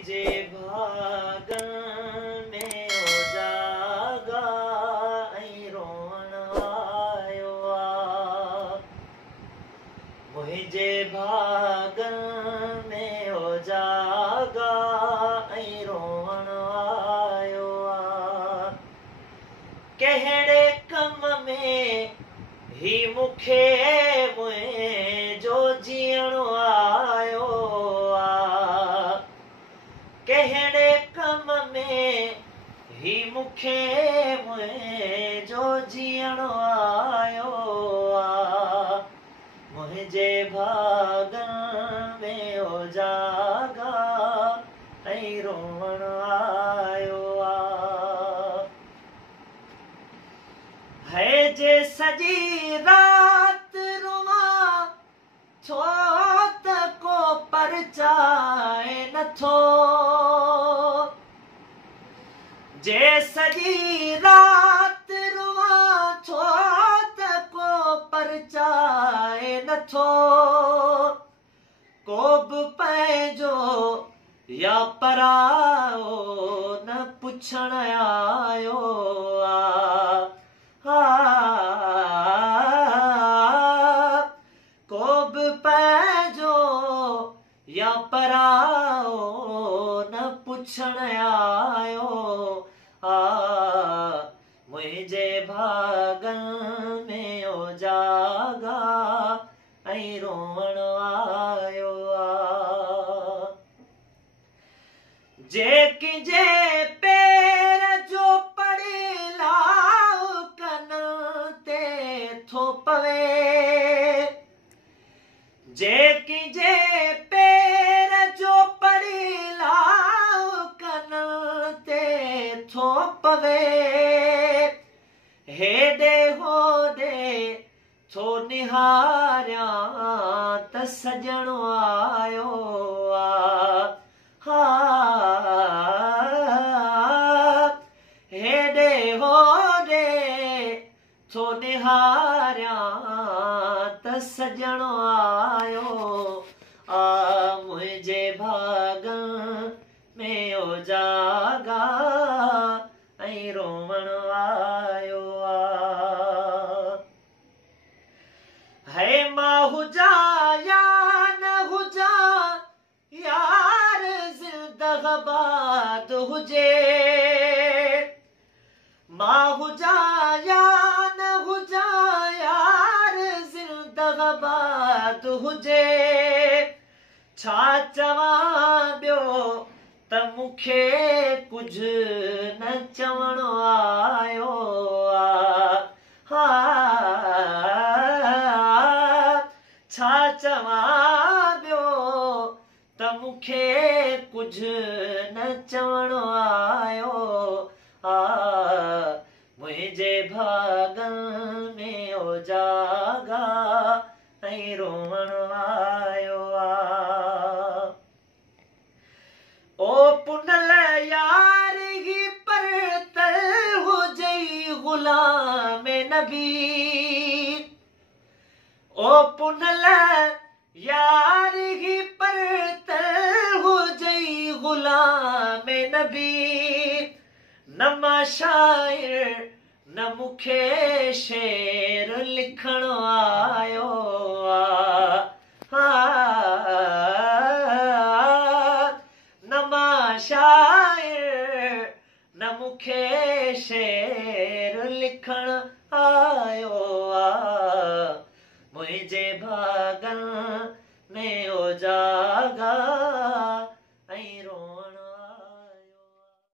मुझे भागन में जागा ऐं रोअण आयो आ। मुझे भागन में जागा ऐं रोअण आयो आ। कहिड़े कम में ही मुखे मुंहिंजो जीअण आयो आ। कहिड़े कम में ही मुखे मुंहिंजो जीअण आयो आ। मुंहिंजे भागन में जागा ऐं रोअण आयो आ। है जे सॼी रात रुवां छो त को परचाए नथो। जे सॼी रात रुवां छो त को परचाए नथो। को बि पंहिंजो या परायो न पुछण आयो आ। को बि पंहिंजो या परायो न पुछण आयो आ। मुंहिंजे भागन में जागा ऐं रोअण आयो आ। जे पेर जो पड़ेलाओ कन ते थो पवे। जे पेर जो पड़ेलाओ कन ते थो पवे। हेॾे होॾे थो निहारियां त सजणो आयो आ। हेॾे होॾे थो निहारियां त सजणो आयो आ। मुंहिंजे भागन में जागा ऐं रोअण आयो आ। है मां हुजां या न हुजां यार ज़िंदगाबाद हुजे। मां हुजां या न हुजां यार ज़िंदगाबाद हुजे। छा चवां ॿियो त मूंखे कुझु न चवण आयो आ। छा चवां ॿियो त मूंखे कुझु न चवण आयो आ। मुंहिंजे भागन में जागा ऐं रोअण आयो आ। ओ पुनल यार ही परतल हुजई गुलाम नबी। ओ पुनल यार ही परतल हुजई गुलाम नबी। न मां शाइर न मूंखे शेर लिखण आयो आ। न मां शाइर न मूंखे शेर लिखण आयो आ। मुंहिंजे भागन में जागा